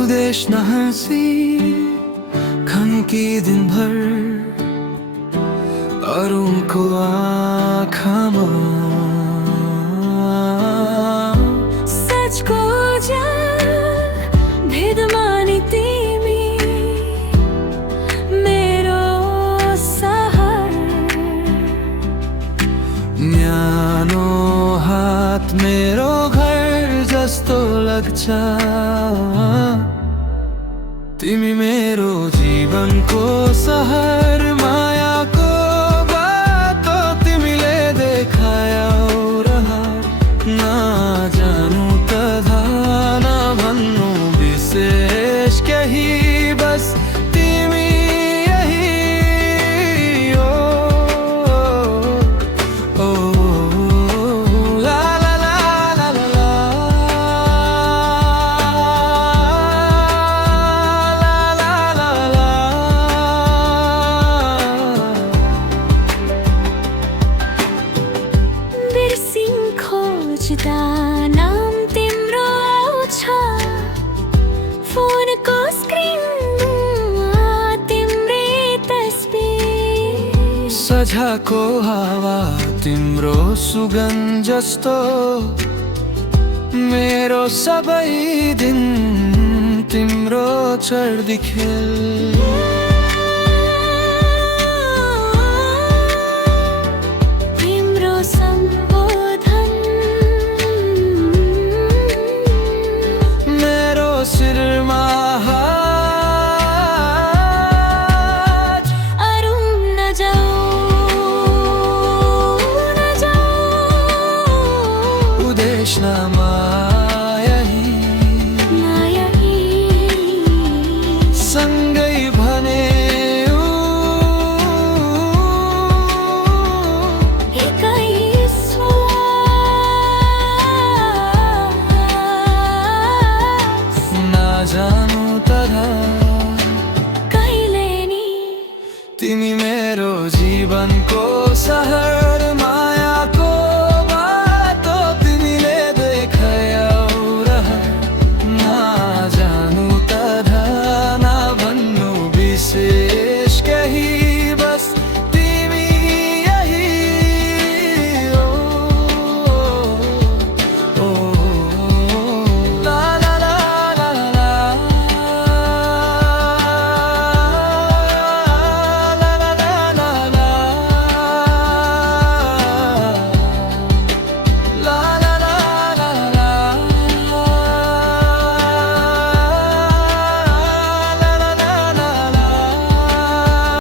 उदेश न हंसी खन की दिन भर और उनको आँखा सच को जा भेद मानिती मेरो सहर न्यानो हात मेरो घर जस्तो लाग्छ तिमी मेरो जीवनको सहर मायाको बाटो तिमीले देखायौ रहर नजानु तथा नभन्नु विशेष केही बस तिमी यही हो ओ ला ला ला ला ला ला खोज्दा नाम तिम्रो आउँछ फोनको स्क्रिनमा तिम्रै तस्बिर सझाको हावा तिम्रो सुगन्ध जस्तो मेरो सबै दिन तिम्रो चढ्दी खेल